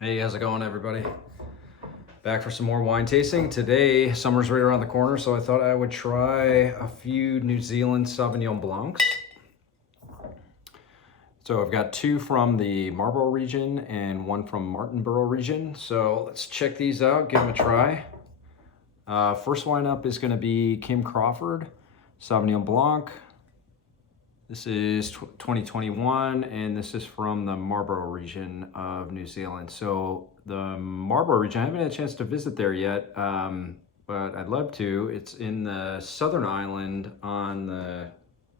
Hey, how's it going, everybody? Back for some more wine tasting. Today, summer's right around the corner, so I thought I would try a few New Zealand Sauvignon Blancs. So I've got two from the Marlborough region and one from Martinborough region. So let's check these out, give them a try. First wine up is going to be Kim Crawford Sauvignon Blanc. This is 2021, and this is from the Marlborough region of New Zealand. So the Marlborough region, I haven't had a chance to visit there yet, but I'd love to. It's in the southern island on the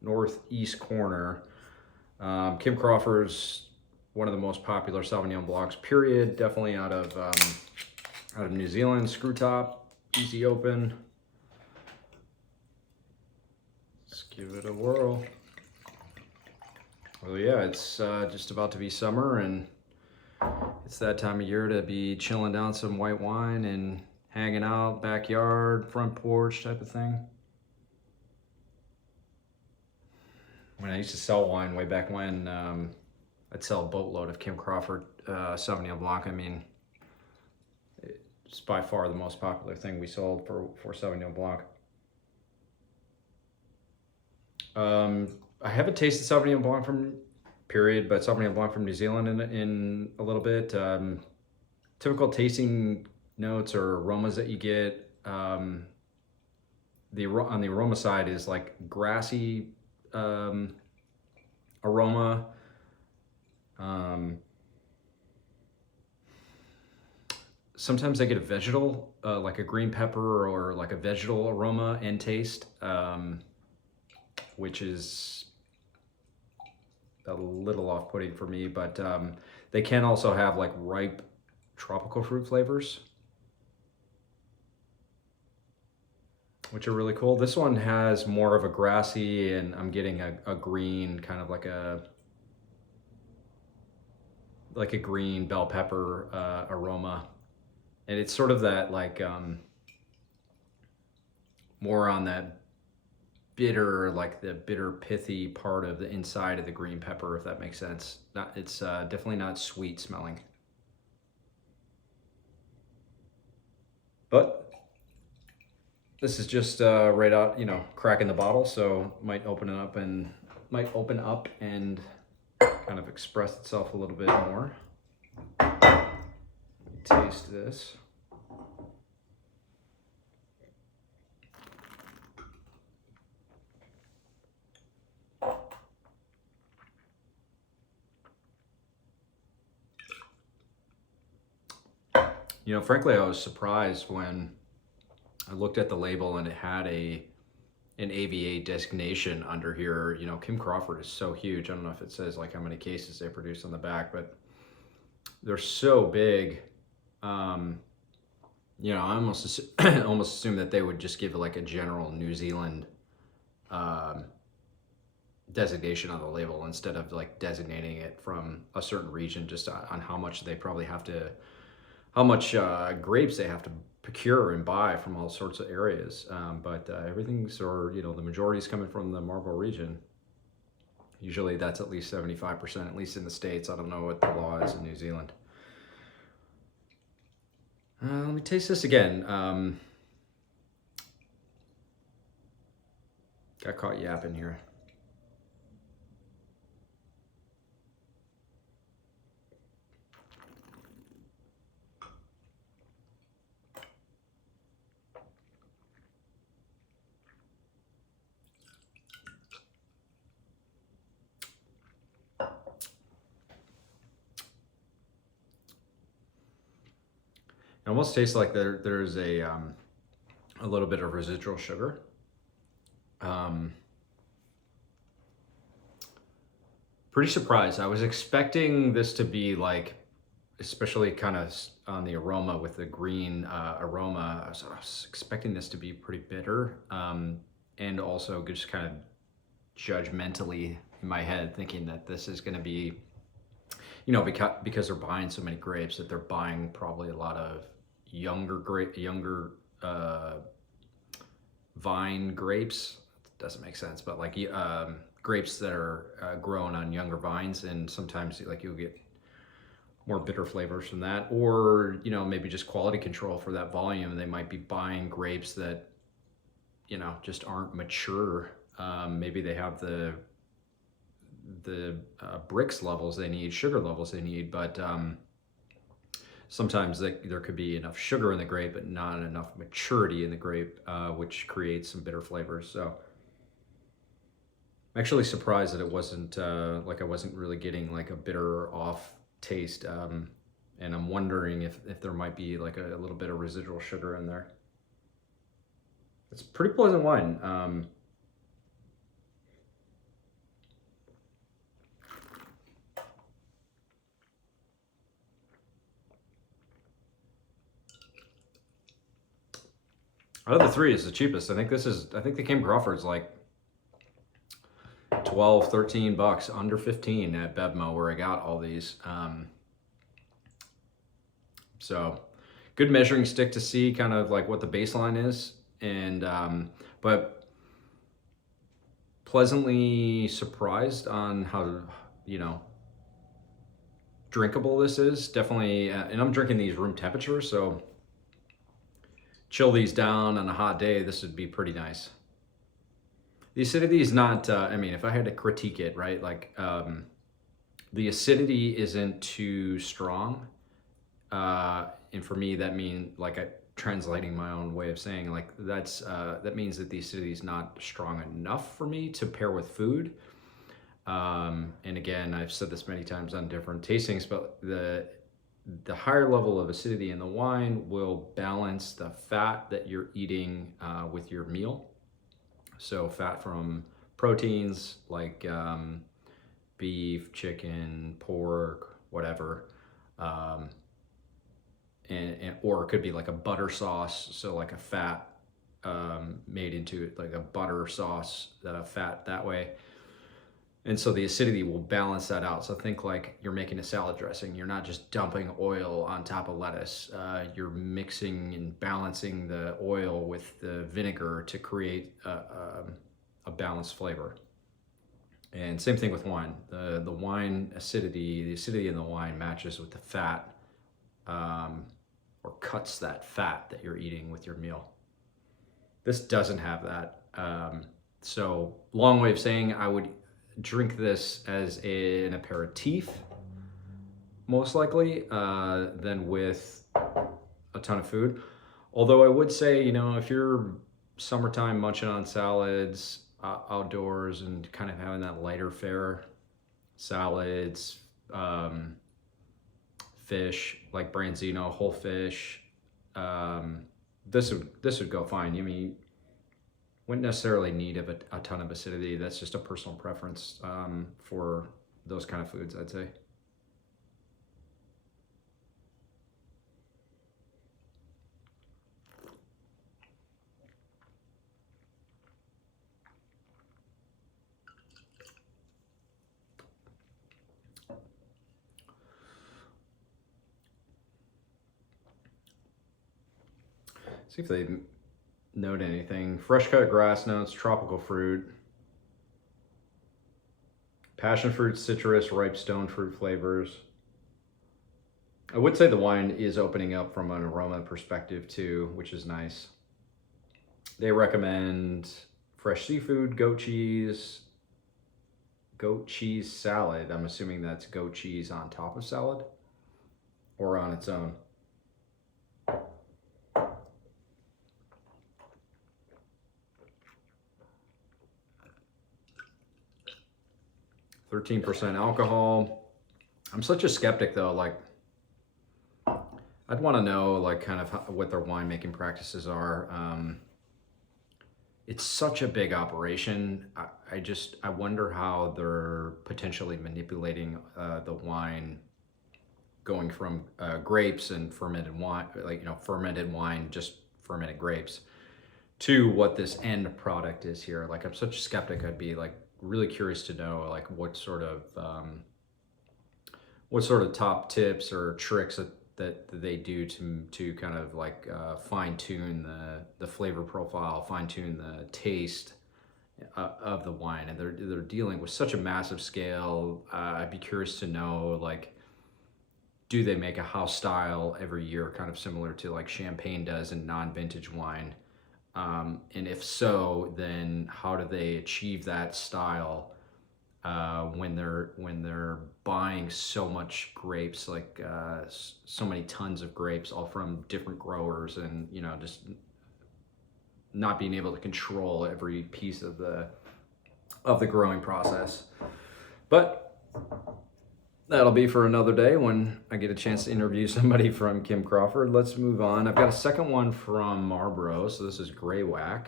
northeast corner. Kim Crawford's one of the most popular Sauvignon Blancs, period. Definitely out of New Zealand. Screw top, easy open. Let's give it a whirl. Well, yeah, it's just about to be summer, and it's that time of year to be chilling down some white wine and hanging out, backyard, front porch type of thing. When I used to sell wine way back when, I'd sell a boatload of Kim Crawford Sauvignon Blanc. I mean, it's by far the most popular thing we sold for Sauvignon Blanc. I haven't tasted Sauvignon Blanc from period, but Sauvignon Blanc from New Zealand in a little bit. Typical tasting notes or aromas that you get. On the aroma side is like grassy aroma. Sometimes I get a vegetal, like a green pepper or like a vegetal aroma and taste, which is a little off-putting for me, but they can also have like ripe tropical fruit flavors, which are really cool. This one has more of a grassy, and I'm getting a green, kind of like a green bell pepper aroma. And it's sort of that like more on that bitter, like the bitter pithy part of the inside of the green pepper, if that makes sense. It's definitely not sweet smelling. But this is just right out, cracking the bottle, so might open up and kind of express itself a little bit more. Taste this. Frankly, I was surprised when I looked at the label and it had an AVA designation under here. Kim Crawford is so huge. I don't know if it says like how many cases they produce on the back, but they're so big. I almost assume that they would just give it like a general New Zealand designation on the label instead of like designating it from a certain region, just on how much they probably have to, how much grapes they have to procure and buy from all sorts of areas. But everything's, the majority is coming from the Marlborough region. Usually that's at least 75%, at least in the States. I don't know what the law is in New Zealand. Let me taste this again. Got caught yapping here. It almost tastes like there's a little bit of residual sugar. Pretty surprised. I was expecting this to be like, especially kind of on the aroma with the green aroma, I was expecting this to be pretty bitter, and also just kind of judgmentally in my head thinking that this is going to be, because they're buying so many grapes, that they're buying probably a lot of younger vine grapes. Doesn't make sense, but like grapes that are grown on younger vines, and sometimes like you'll get more bitter flavors from that, or maybe just quality control for that volume. They might be buying grapes that just aren't mature. Maybe they have the Brix levels they need, sugar levels they need, but sometimes there could be enough sugar in the grape, but not enough maturity in the grape, which creates some bitter flavors. So I'm actually surprised that it wasn't like I wasn't really getting like a bitter off taste, and I'm wondering if there might be like a little bit of residual sugar in there. It's a pretty pleasant wine. Out of the three, it's the cheapest. I think the Kim Crawford's like 12, 13 bucks, under 15 at Bevmo, where I got all these. So good measuring stick to see kind of like what the baseline is, and but pleasantly surprised on how drinkable this is. Definitely, and I'm drinking these room temperature, so chill these down on a hot day, this would be pretty nice. The acidity is not, I mean, if I had to critique it, right, like the acidity isn't too strong. And for me, that means, like, translating my own way of saying, like, that means that the acidity is not strong enough for me to pair with food. And again, I've said this many times on different tastings, but the higher level of acidity in the wine will balance the fat that you're eating with your meal. So fat from proteins like beef, chicken, pork, whatever, and or it could be like a butter sauce, so like a fat made into like a butter sauce, fat that way. And so the acidity will balance that out. So think like you're making a salad dressing. You're not just dumping oil on top of lettuce. You're mixing and balancing the oil with the vinegar to create a balanced flavor. And same thing with wine. The wine acidity, the acidity in the wine matches with the fat, or cuts that fat that you're eating with your meal. This doesn't have that. So long way of saying I would drink this as an aperitif, most likely, than with a ton of food. Although I would say, if you're summertime munching on salads, outdoors, and kind of having that lighter fare, salads, fish, like branzino, whole fish, this would go fine. I mean, wouldn't necessarily need a ton of acidity. That's just a personal preference for those kind of foods, I'd say. See if they note anything. Fresh cut grass notes, tropical fruit, passion fruit, citrus, ripe stone fruit flavors. I would say the wine is opening up from an aroma perspective too, which is nice. They recommend fresh seafood, goat cheese salad. I'm assuming that's goat cheese on top of salad or on its own. 13% alcohol. I'm such a skeptic though, like I'd want to know like kind of what their winemaking practices are. It's such a big operation. I wonder how they're potentially manipulating the wine, going from grapes and fermented wine, like fermented wine, just fermented grapes, to what this end product is here. Like I'm such a skeptic. I'd be like really curious to know like what sort of top tips or tricks that they do to kind of like fine tune the flavor profile, fine tune the taste of the wine. And they're dealing with such a massive scale. I'd be curious to know like do they make a house style every year, kind of similar to like champagne does in non-vintage wine? And if so, then how do they achieve that style when they're buying so much grapes, like so many tons of grapes, all from different growers, and just not being able to control every piece of the growing process. But that'll be for another day when I get a chance to interview somebody from Kim Crawford. Let's move on. I've got a second one from Marlborough. So this is Greywack.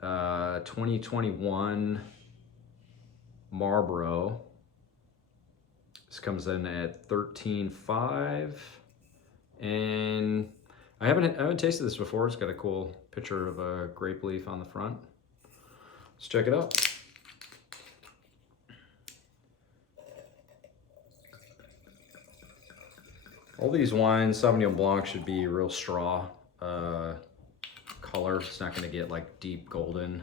2021 Marlborough. This comes in at 13.5. And I haven't tasted this before. It's got a cool picture of a grape leaf on the front. Let's check it out. All these wines, Sauvignon Blanc should be real straw color. It's not going to get like deep golden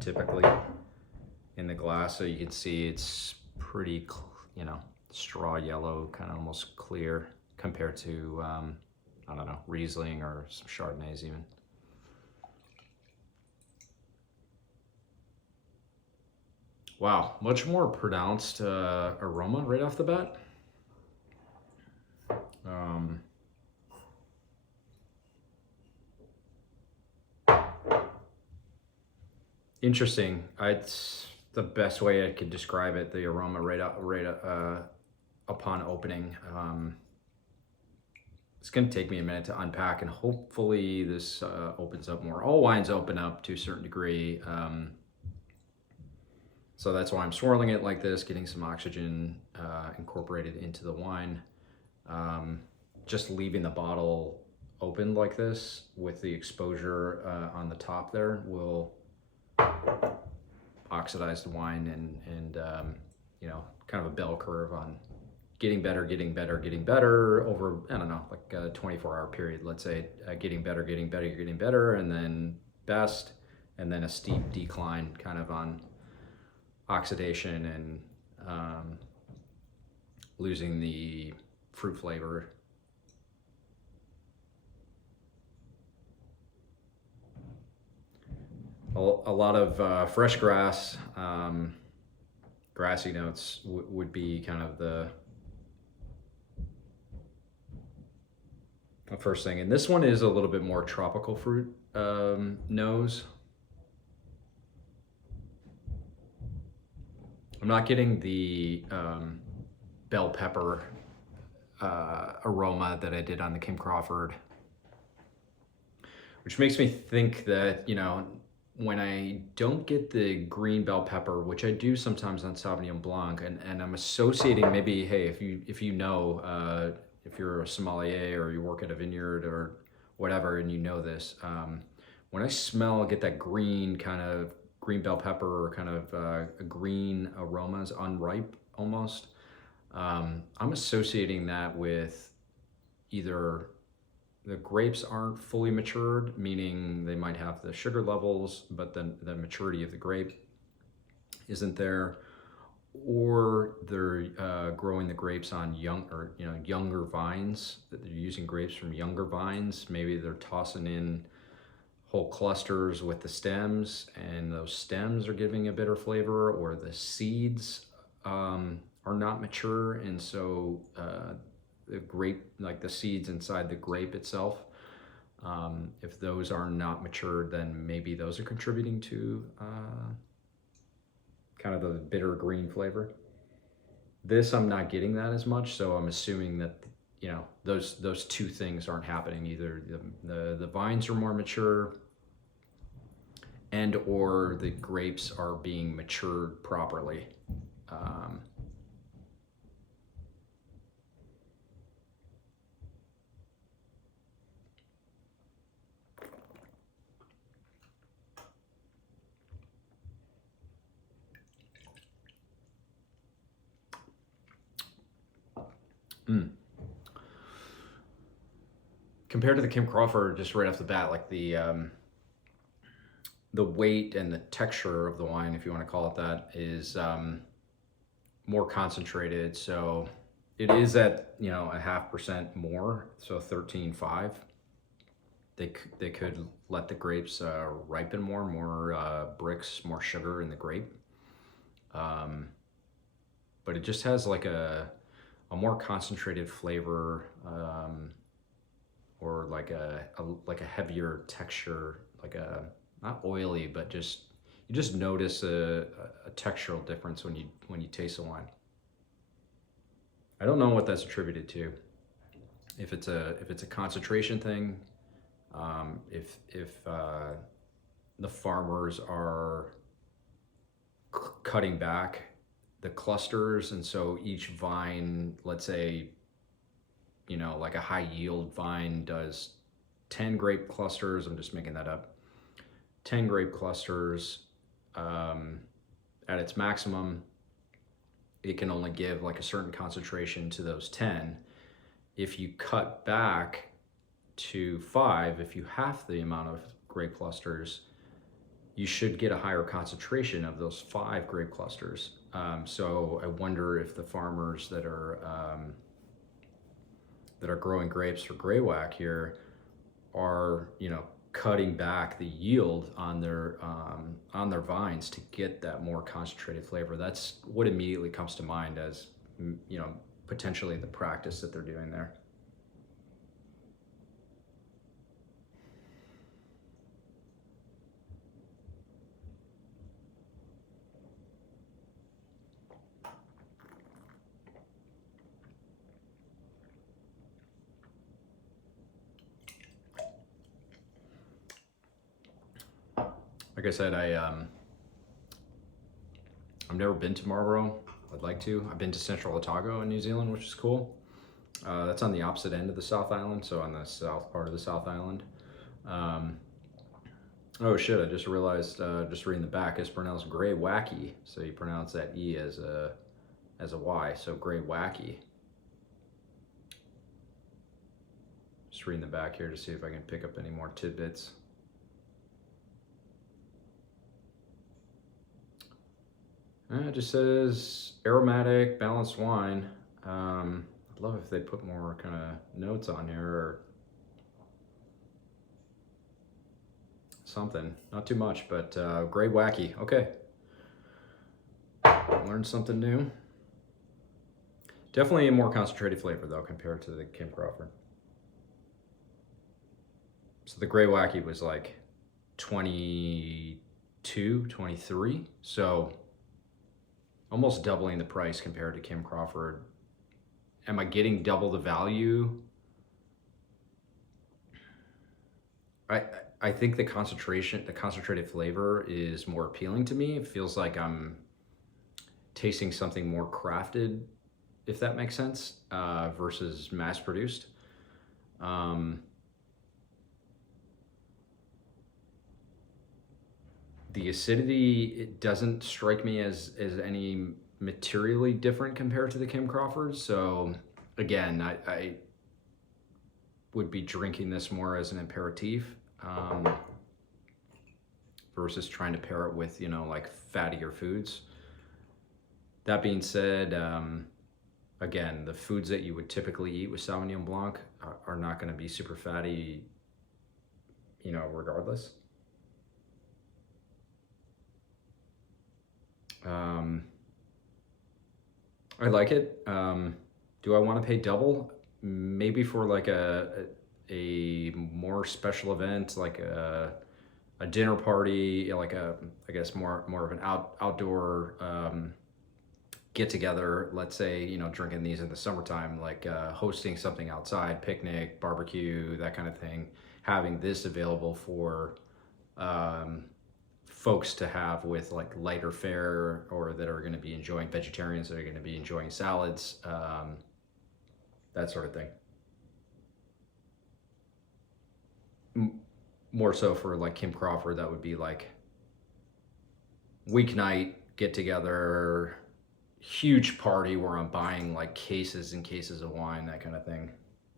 typically in the glass. So you can see it's pretty, straw yellow, kind of almost clear compared to, I don't know, Riesling or some Chardonnays even. Wow, much more pronounced aroma right off the bat. Interesting. It's the best way I could describe it. The aroma right upon opening. It's going to take me a minute to unpack, and hopefully this opens up more. All wines open up to a certain degree. So that's why I'm swirling it like this, getting some oxygen incorporated into the wine. Just leaving the bottle open like this with the exposure on the top there will oxidize the wine and kind of a bell curve on getting better over, I don't know, like a 24-hour period, let's say, getting better, and then best, and then a steep decline kind of on oxidation and losing the fruit flavor. A lot of fresh grass, grassy notes would be kind of the first thing. And this one is a little bit more tropical fruit nose. I'm not getting the bell pepper aroma that I did on the Kim Crawford, which makes me think that, when I don't get the green bell pepper, which I do sometimes on Sauvignon Blanc, and I'm associating maybe, hey, if you're a sommelier or you work at a vineyard or whatever, and this, when I get that green bell pepper or kind of green aromas, unripe almost, I'm associating that with either the grapes aren't fully matured, meaning they might have the sugar levels, but then the maturity of the grape isn't there, or they're growing the grapes on younger vines, that they're using grapes from younger vines. Maybe they're tossing in whole clusters with the stems, and those stems are giving a bitter flavor, or the seeds are not mature, and so the grape, like the seeds inside the grape itself, if those are not matured, then maybe those are contributing to kind of the bitter green flavor. This, I'm not getting that as much, so I'm assuming that those two things aren't happening. Either the vines are more mature, and or the grapes are being matured properly. Compared to the Kim Crawford, just right off the bat, like the weight and the texture of the wine, if you want to call it that, is more concentrated. So it is at, you know, a 0.5% more, so 13.5. They could let the grapes ripen more bricks, more sugar in the grape. But it just has like a more concentrated flavor, or like a heavier texture, like a, not oily, but just, you just notice a textural difference when you taste the wine. I don't know what that's attributed to. If it's a concentration thing, if the farmers are cutting back the clusters, and so each vine, let's say, you know, like a high yield vine does 10 grape clusters, I'm just making that up, 10 grape clusters, at its maximum, it can only give like a certain concentration to those 10. If you cut back to 5, if you half the amount of grape clusters, you should get a higher concentration of those 5 grape clusters. So I wonder if the farmers that are growing grapes for Greywack here are, you know, cutting back the yield on their vines to get that more concentrated flavor. That's what immediately comes to mind as, you know, potentially the practice that they're doing there. Like I said, I've never been to Marlborough. I'd like to. I've been to Central Otago in New Zealand, which is cool. That's on the opposite end of the South Island, so on the south part of the South Island. Oh shit, I just realized, just reading the back, it's pronounced Greywacky, so you pronounce that E as a Y, so Greywacky. Just reading the back here to see if I can pick up any more tidbits. It just says aromatic, balanced wine. I'd love if they put more kind of notes on here or something. Not too much, but Greywacky. Okay. Learned something new. Definitely a more concentrated flavor though compared to the Kim Crawford. So the Greywacky was like 22, 23. So almost doubling the price compared to Kim Crawford. Am I getting double the value? I think the concentrated flavor is more appealing to me. It feels like I'm tasting something more crafted, if that makes sense, versus mass produced. The acidity, it doesn't strike me as any materially different compared to the Kim Crawford. So again, I would be drinking this more as an aperitif, versus trying to pair it with, you know, like fattier foods. That being said, again, the foods that you would typically eat with Sauvignon Blanc are not going to be super fatty, you know, regardless. I like it. Do I want to pay double? Maybe for like a more special event, like a dinner party, like I guess more of an outdoor get together. Let's say, you know, drinking these in the summertime, like hosting something outside, picnic, barbecue, that kind of thing. Having this available for folks to have with like lighter fare, or that are going to be enjoying, vegetarians that are going to be enjoying salads, that sort of thing. More so for like Kim Crawford, that would be like weeknight get together, huge party where I'm buying like cases and cases of wine, that kind of thing.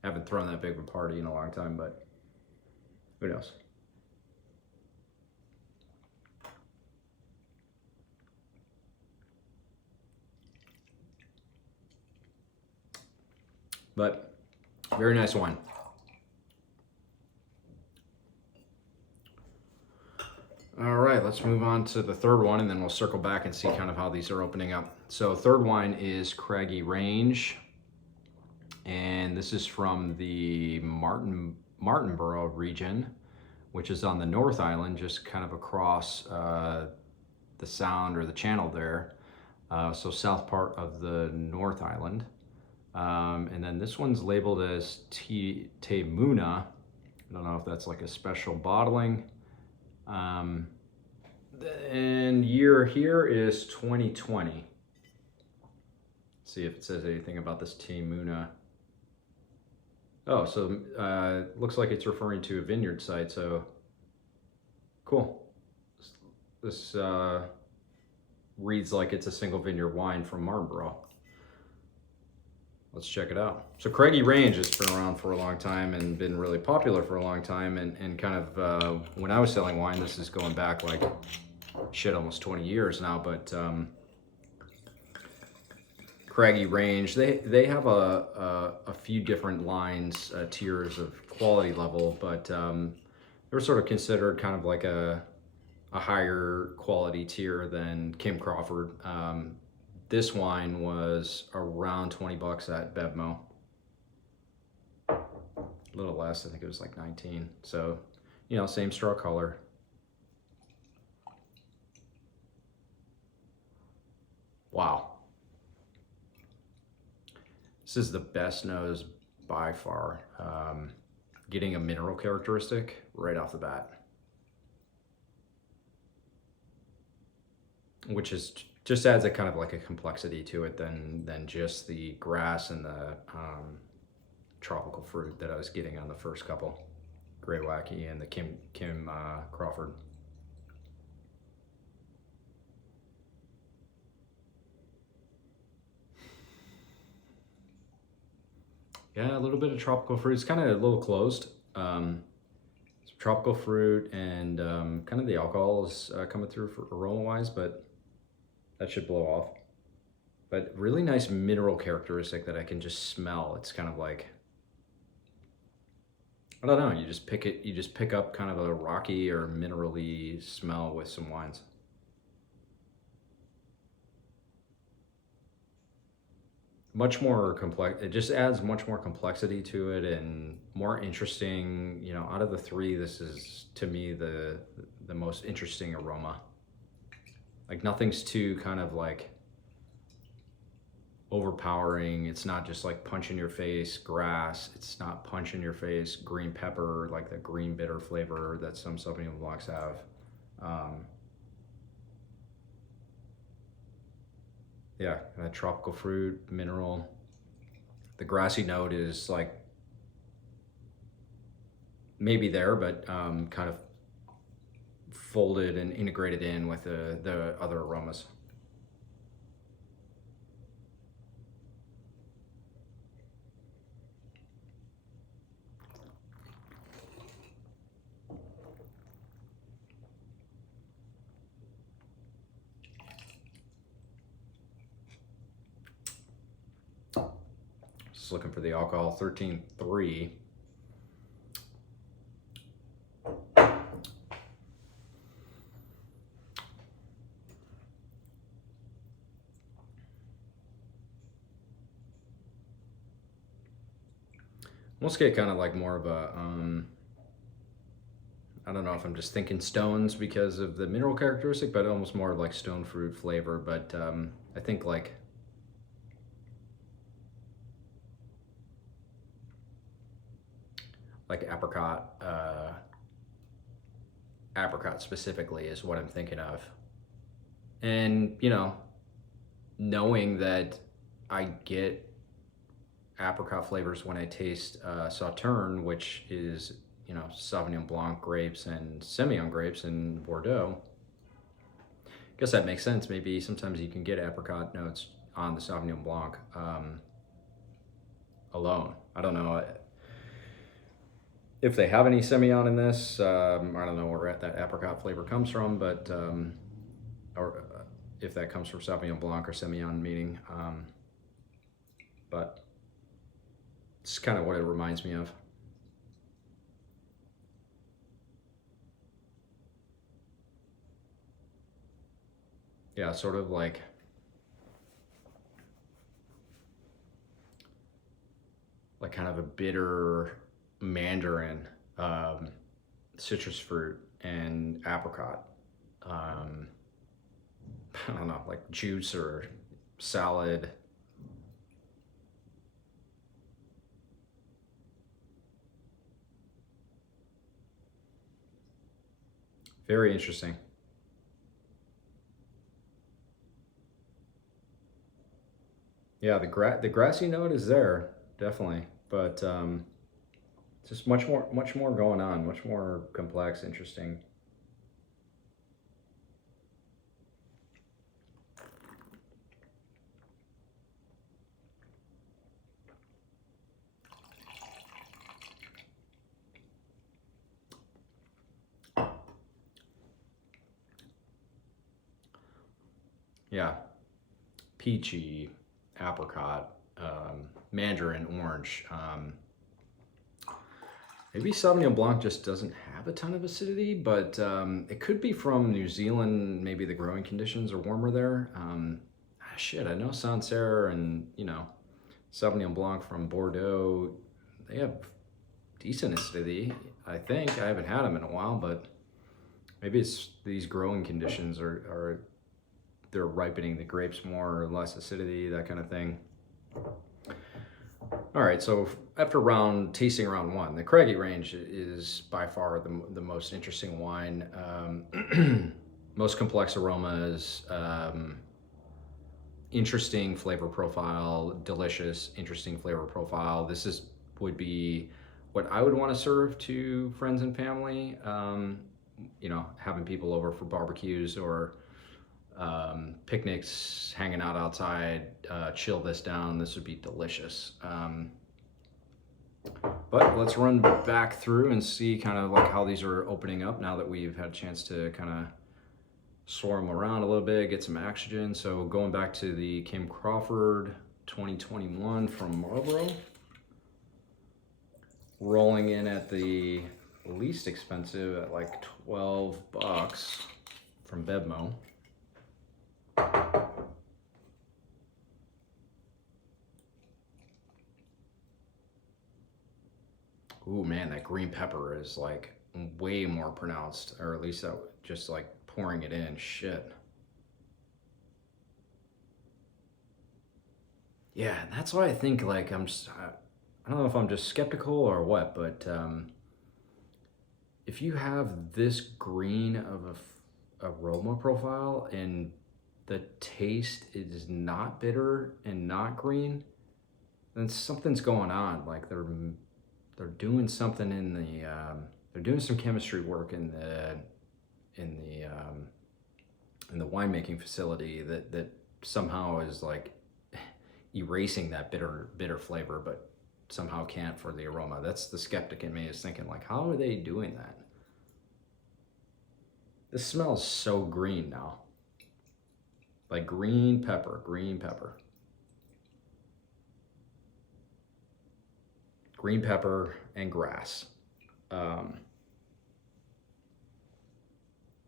Haven't thrown that big of a party in a long time, but who knows? but very nice wine. All right, let's move on to the third one, and then we'll circle back and see kind of how these are opening up. So third wine is Craggy Range, and this is from the Martinborough region, which is on the North Island, just kind of across the Sound or the Channel there. So south part of the North Island. And then this one's labeled as Temuna. I don't know if that's like a special bottling. And year here is 2020. See if it says anything about this Temuna. Oh, so looks like it's referring to a vineyard site, so cool. This reads like it's a single vineyard wine from Martinborough. Let's check it out. So Craggy Range has been around for a long time and been really popular for a long time, and kind of when I was selling wine, this is going back like shit, almost 20 years now, but Craggy Range, they have a few different lines, tiers of quality level, but they're sort of considered kind of like a higher quality tier than Kim Crawford. This wine was around 20 bucks at Bevmo. A little less, I think it was like 19. So, you know, same straw color. Wow. This is the best nose by far. Getting a mineral characteristic right off the bat, which is just adds a kind of like a complexity to it than just the grass and the tropical fruit that I was getting on the first couple, Greywack and the Kim Crawford. Yeah, a little bit of tropical fruit. It's kind of a little closed. Tropical fruit and kind of the alcohol is coming through for aroma-wise, but that should blow off. But really nice mineral characteristic that I can just smell. It's kind of like, I don't know, you just pick up kind of a rocky or minerally smell with some wines. Much more complex. It just adds much more complexity to it and more interesting. You know, out of the three, this is to me the most interesting aroma. Like nothing's too kind of like overpowering. It's not just like punch in your face grass. It's not punch in your face green pepper, like the green bitter flavor that some Sauvignon Blancs have. Yeah, kind of tropical fruit, mineral. The grassy note is like maybe there, but kind of folded and integrated in with the other aromas. Just looking for the alcohol, 13.3. Almost get kind of like more of a, I don't know if I'm just thinking stones because of the mineral characteristic, but almost more like stone fruit flavor. But I think like apricot specifically is what I'm thinking of. And, you know, knowing that I get apricot flavors when I taste Sauterne, which is, you know, Sauvignon Blanc grapes and Semillon grapes in Bordeaux. I guess that makes sense. Maybe sometimes you can get apricot notes on the Sauvignon Blanc alone. I don't know if they have any Semillon in this. I don't know where that apricot flavor comes from, but or if that comes from Sauvignon Blanc or Semillon, meaning. But It's kind of what it reminds me of. Yeah, sort of like kind of a bitter mandarin, citrus fruit, and apricot. I don't know, like juice or salad. Very interesting. Yeah, the grassy note is there, definitely, but just much more going on, much more complex, interesting. Yeah, peachy, apricot, mandarin, orange. Maybe Sauvignon Blanc just doesn't have a ton of acidity, but it could be from New Zealand. Maybe the growing conditions are warmer there. Shit, I know Sancerre and, you know, Sauvignon Blanc from Bordeaux, they have decent acidity, I think. I haven't had them in a while, but maybe it's these growing conditions are they're ripening the grapes more or less acidity, that kind of thing. All right, so after tasting round one, the Craggy range is by far the most interesting wine. Most complex aromas, interesting flavor profile, delicious, interesting flavor profile. This would be what I would want to serve to friends and family. You know, having people over for barbecues or picnics, hanging out outside, chill this down. This would be delicious. But let's run back through and see kind of like how these are opening up now that we've had a chance to kind of swirl them around a little bit, get some oxygen. So going back to the Kim Crawford 2021 from Marlborough, rolling in at the least expensive at like 12 bucks from Bevmo. Ooh, man, that green pepper is like way more pronounced, or at least that just like pouring it in, shit. Yeah, that's why I think like I don't know if I'm just skeptical or what, but if you have this green of a aroma profile and the taste is not bitter and not green, then something's going on. Like they're doing something in the they're doing some chemistry work in the winemaking facility that somehow is like erasing that bitter flavor, but somehow can't for the aroma. That's the skeptic in me, is thinking like, how are they doing that? This smells so green now. Like green pepper. Green pepper and grass.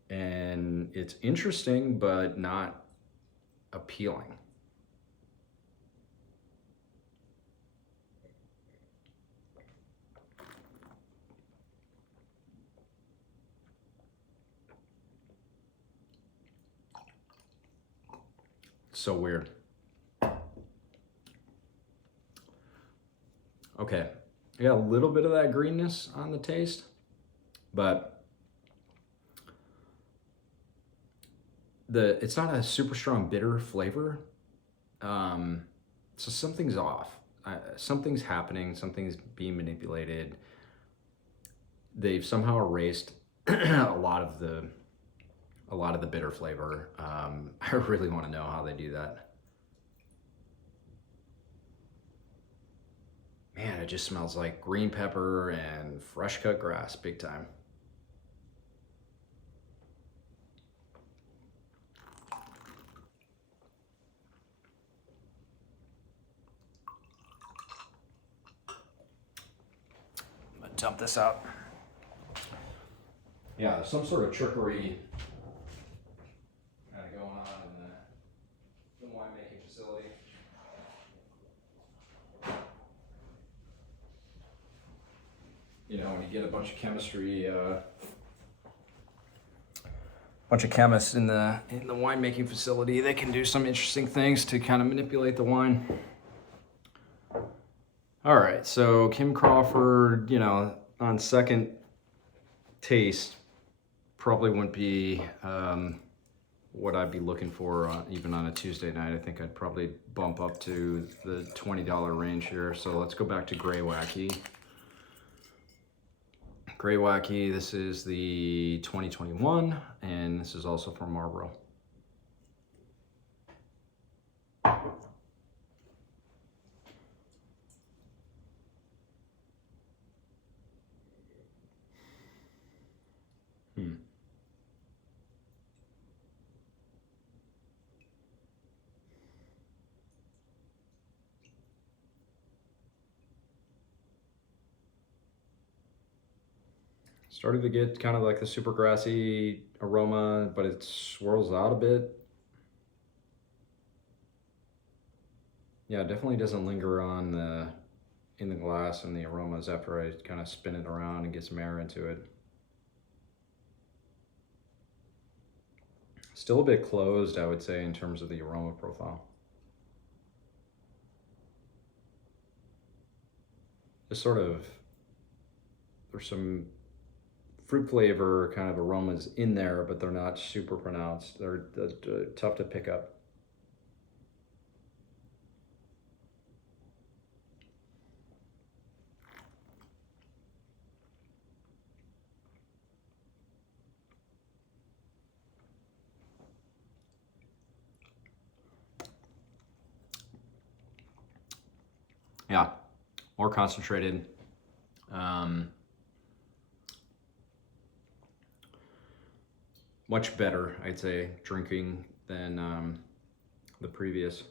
And it's interesting, but not appealing. So weird. Okay, yeah, a little bit of that greenness on the taste, but it's not a super strong bitter flavor. So something's off. Something's happening. Something's being manipulated. They've somehow erased a lot of the bitter flavor. I really want to know how they do that. Man, it just smells like green pepper and fresh cut grass, big time. dump this out. Yeah, there's some sort of trickery kind of going on in the winemaking facility. You know, when you get a bunch of chemistry, bunch of chemists in the winemaking facility, they can do some interesting things to kind of manipulate the wine. All right, so Kim Crawford, you know, on second taste, probably wouldn't be what I'd be looking for even on a Tuesday night. I think I'd probably bump up to the $20 range here. So let's go back to Greywack. Greywack, this is the 2021, and this is also from Marlborough. Started to get kind of like the super grassy aroma, but it swirls out a bit. Yeah, it definitely doesn't linger on in the glass and the aromas after I kind of spin it around and get some air into it. Still a bit closed, I would say, in terms of the aroma profile. Just sort of, there's some fruit flavor kind of aromas in there, but they're not super pronounced. They're tough to pick up. Yeah, more concentrated. Much better, I'd say, drinking than the previous.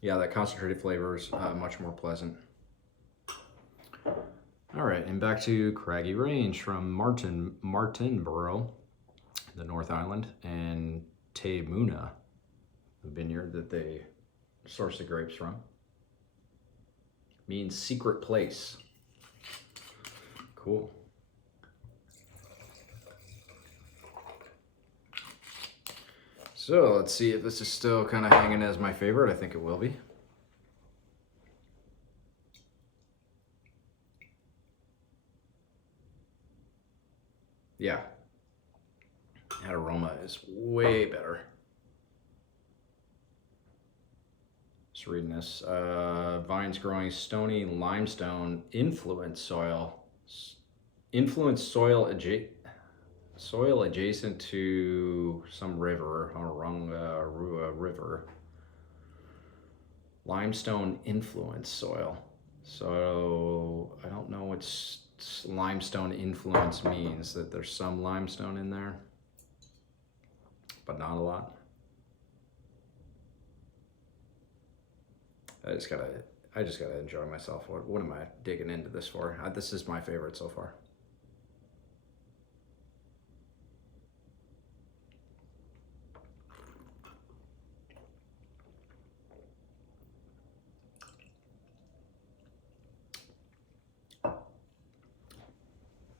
Yeah, that concentrated flavor is much more pleasant. All right, and back to Craggy Range from Martinborough, the North Island, and Taymuna, the vineyard that they source the grapes from. Means secret place. Cool. So let's see if this is still kind of hanging as my favorite. I think it will be. Yeah, that aroma is way better. Just reading this. Vines growing stony limestone influenced soil. Soil adjacent to some river, Orunga River. Limestone influenced soil. So I don't know what limestone influence means, that there's some limestone in there, but not a lot. I just gotta enjoy myself. What am I digging into this for? This is my favorite so far.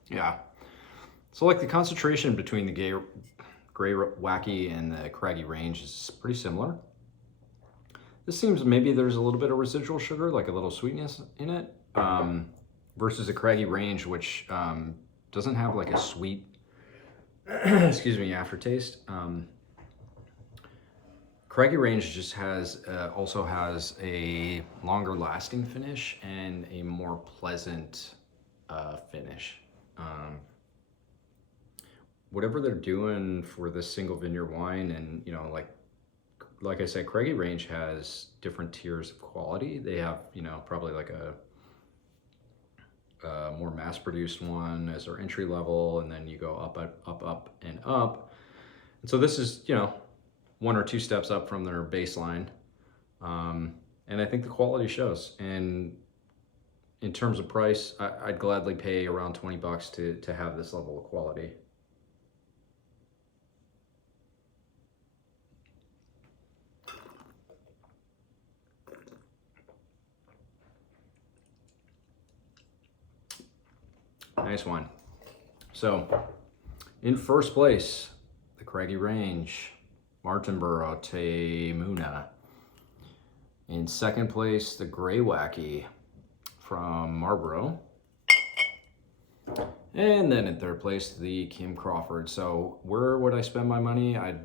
Yeah. So like the concentration between the Greywack and the Craggy range is pretty similar. This seems maybe there's a little bit of residual sugar, like a little sweetness in it, versus the Craggy range, which doesn't have like a sweet, excuse me, aftertaste. Craggy range just has, also has a longer lasting finish and a more pleasant finish. Whatever they're doing for this single vineyard wine, and you know, like like I said, Craggy range has different tiers of quality. They have, you know, probably like a more mass-produced one as their entry level, and then you go up, and up. And so this is, you know, 1 or 2 steps up from their baseline. And I think the quality shows. And in terms of price, I'd gladly pay around 20 bucks to have this level of quality. Nice one. So, in first place, the Craggy Range, Martinborough Temuna. In second place, the Greywack from Marlborough. And then in third place, the Kim Crawford. So where would I spend my money? I'd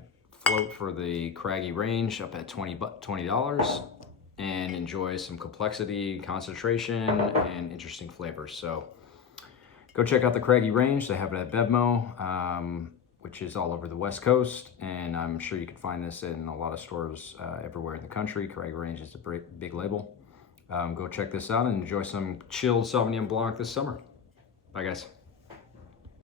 float for the Craggy Range up at $20 and enjoy some complexity, concentration, and interesting flavors. So go check out the Craggy Range. They have it at Bevmo, which is all over the West Coast, and I'm sure you can find this in a lot of stores everywhere in the country. Craggy Range is a big label. Go check this out and enjoy some chilled Sauvignon Blanc this summer. Bye, guys.